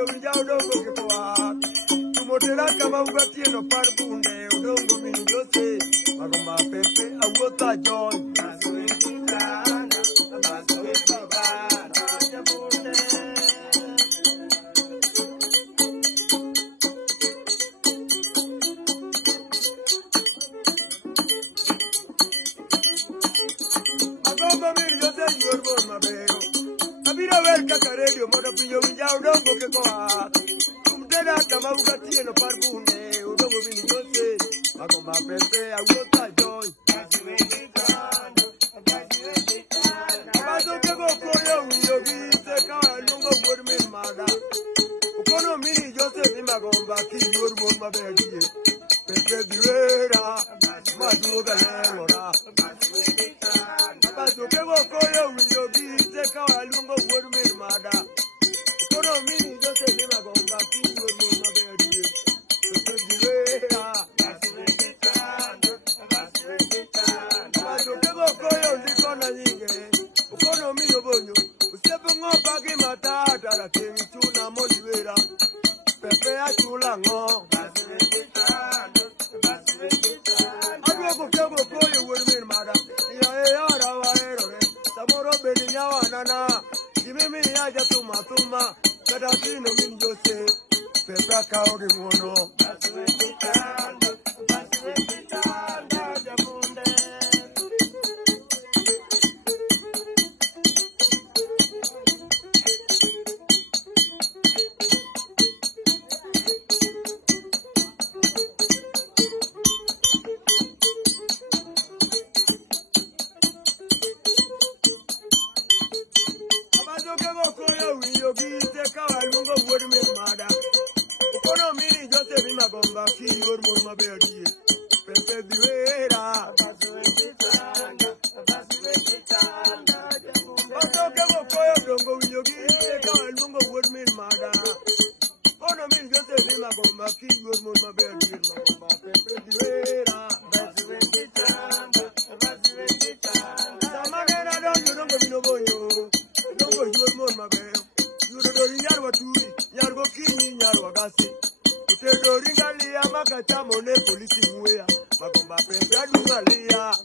piyo winja odongo kikoa. Tumotera kama ugatieno par bunde odongo mini jose. Magomba pepe awuotha John. Cakarerio, mono pillo ya udongo que coa. Tumtera kama ugatieno par bunde udongo mini jose. Magomba pepe awuotha John. Bazo que go koyo wiyogi te kawa lungo word me mada. Ukono mini jose ni magomba ki yor mon mabedi. Pepe diwera maduga lora. Bazo que go koyo wiyogi te kawa lungo word me mada. Ukono mini jose ni magomba ki yor mon mabedi. Pepe diwera bazo que go koyo ndikona nyinge. Ukono mino bonyo, usepe ngopa ki matata la kemi tuna moliwera. Pepe achula ngo. Adwa kukego koyo wurmir mada. Iya rawa erore. Samoro beli nyawa nana. Jimimi yaja tuma. Kada kino min jose. Pepe akaori mwono. Magomba ki yor mon mabedi. Pepe diwera. Bazo ke go koyo dongo wiyogi te kawa lungo word me mada. Ono min jose ni magomba ki yor mon mabedi. Magomba pepe diwera. Samagera dongo mino bonyo. Dongo yor mon mabedi. Yuro do nyarwa turi, nyargo kinyi nyarwa gasi. Ringalia makachamo ne polisi mwea. Magomba pepe adungalia.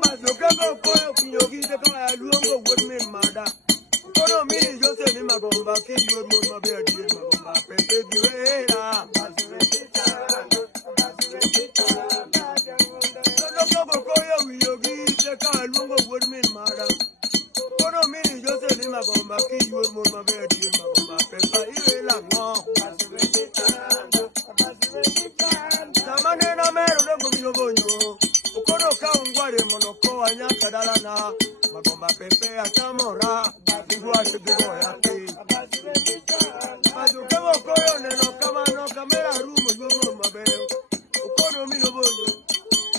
Mazokego koyo kinyogi te kama luongo word me mada. Kono mini jose ni magomba ki yor mon mabedi. Magomba pepe diwera. Sono kogo koyo wiyogi te kawa lungo word me mada. Kono mini jose ni magomba ki yor mon mabedi. Magomba pepe iwela ngo. Samane na mero dongo mino bonyo. Ukono kaungware monoko anyaka dalana. Magomba pepe atamora. Igwa sibigo yake. Bazo kemo koyo neno kama no kamera rumo yomo mabeo. Ukono mino bonyo.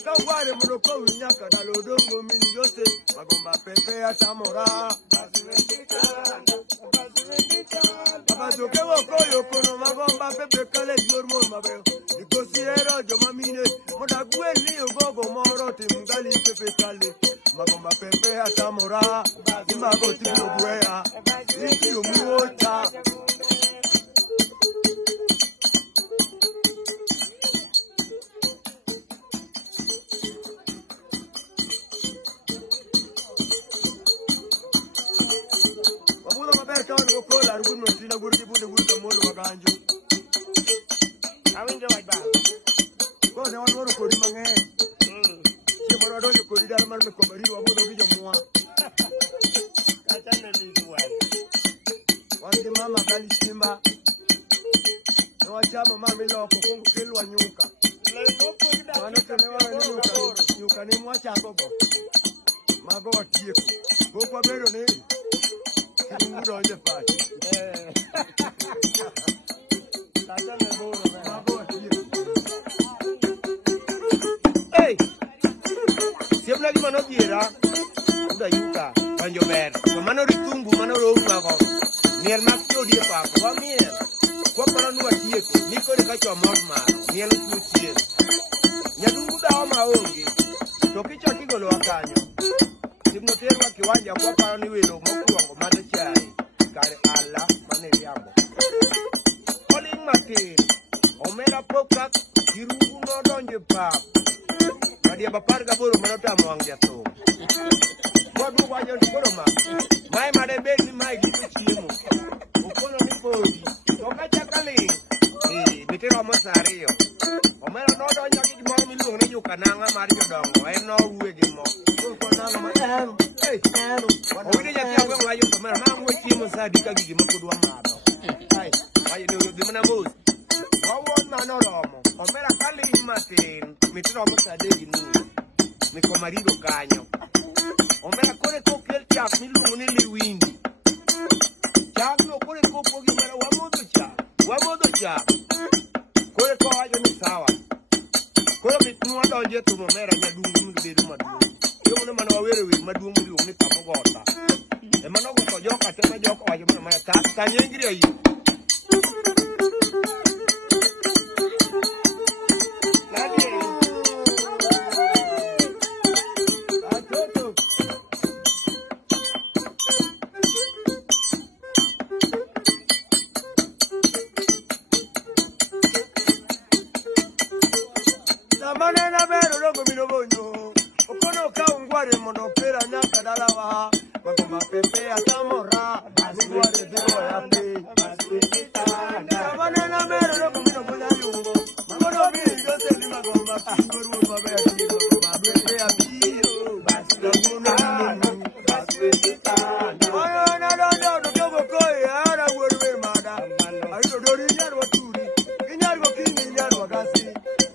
Kaungware monoko unyaka dalodongo mini jose. Magomba pepe atamora. Bazo kemo koyo kono magomba pepe kale yormo mabeo. Ikosiero jomamine. Moda gueli ugogo moro timungali pepe kale. Magomba pepe atamora. Imago tino guea. Iki umuota. Wabuda maberka wano kola ruguru msina gurudi bude gurka molo waganjo. Awinjo wajba. Kone wano kodi mange. Moro adonjo kodi dala mar me komari wabuda bijo mwa. Kachane litu wale. Wandi mama kali simba. No wachama mama ilo kukungu kilwa nyuka. Wano tenewa nyuka ni mwacha gogo. Mago watieko. Gokwa bero ni. Mungu onje pati. Kachane boro me. Mago watieko. Hey! Siempre aquí mano tierra, anda yuca. Donjo ber. Mano ritungu mano romago. Miel makyo die pa kwa miel. Kwa para nuwa tieko. Niko ni kacho mor maro. Miel kuchie. Nyadungu dawa maonge. Tokicha kigolo wakanyo. Timnoterwa kiwanja kwa para ni welo mokuongo mane chai. Kare ala mane riambo. Oling matin. Omera pokak. Kirungu no donje pa. Madia bapar gaboro manota mwangja to. Wadu wajo ni koroma. Mai made beti mai gitu chiemo. Ukono ni podi. Toka chakali. Bitero amosario. Omera no donja ki gimoro miluongo ni yukananga mar jodongo. En no uwe gimo. Yukananga maneno. Neno. Owine nyathi agwe wajo omera ma ngwe chiemo sadi ka gigi mapodwa madho. Ai. Ai no dimana mos. Wawon mano romo. Omera kali matin. Mitero amosadegi nu. Miko marido kanyo. Omera kore kokel chak miluongo ni liwindi. Chak no kore kopogi mera wamodho chak. Wamodho chak. Kore kowacho ni sawa. Kore mitnwa donje thumo mera nyadungu mbedo maduong'. Yomo mano wawere wer maduong' miluongo ni Kamogota. Emano go joka tema joka wacho mana ta nyengri ayi. Manena mero logo minobonyo. Okono kaungware monopera nyaka dalawa. Magoma pepe atamora. Basingware digo ya pe. Manena mero logo minobonyo yungo. Magono mi jose ni magoma kinguru mabe digo magoma pepe abiyo. Basinguna Ayo na do dogo koi ara worwe mada. Ayo dori nyarwa turi. Inyarwa kini nyarwa gasi.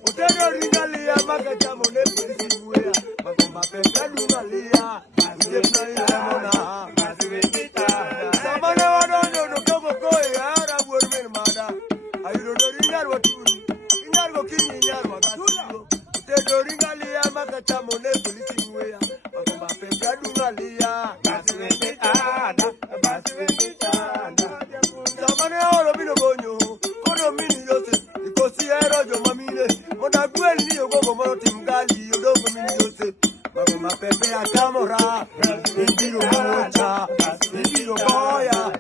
Utero ringalia magaja mone polisi buya magomba pesa lungalia jepna ilemona basiwekita samane wadondo dokobo koi ara wormen mada ayiro ringar waturi ingargo kinyi nyarwa gasulo utero ringalia magaja mone polisi buya magomba pesa lungalia basiwekita samane oro bino bonyo kono mini yose ikosi ero jo mamile Moda gwel ni ogogo moro timgali odogo mini yose Magoma pepe atamora Indiro mocha Indiro boya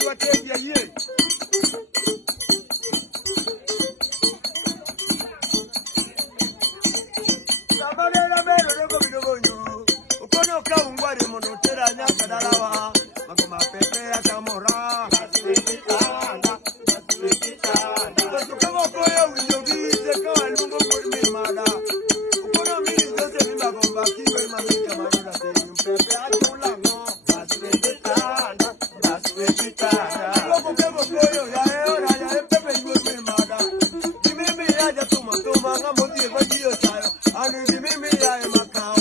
you are taking a year. Sabanera mero logo minobonyo. Ukono kaungware monotera nyaka dalawa. Magoma pepe atamora. Basiwekitana. Tukago koyo winyogize kawa lungo kurmi mada. Ukono mini jose ni magomba kiwe mamika maroda tenyu pepe atulango. Basiwekitana. Logo kego koyo ya eora ya pepe kurmi mada. Dimimi ya jatuma tuma ngamoti kwa jiyo sayo. Anu dimimi ya emakao.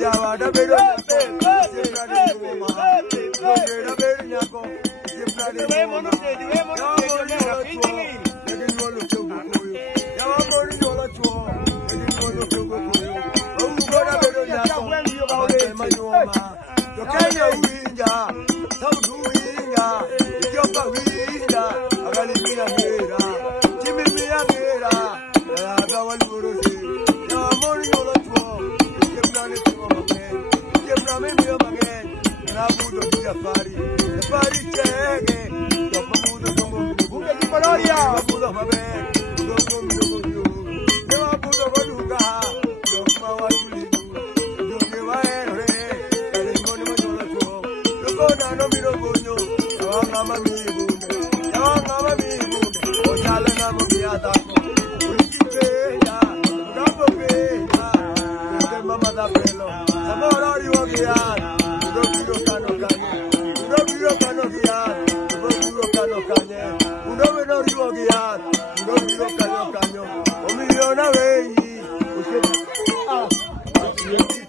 Ya Mada bedo siempre de goma. Mada bedo nyako siempre de goma. Caño,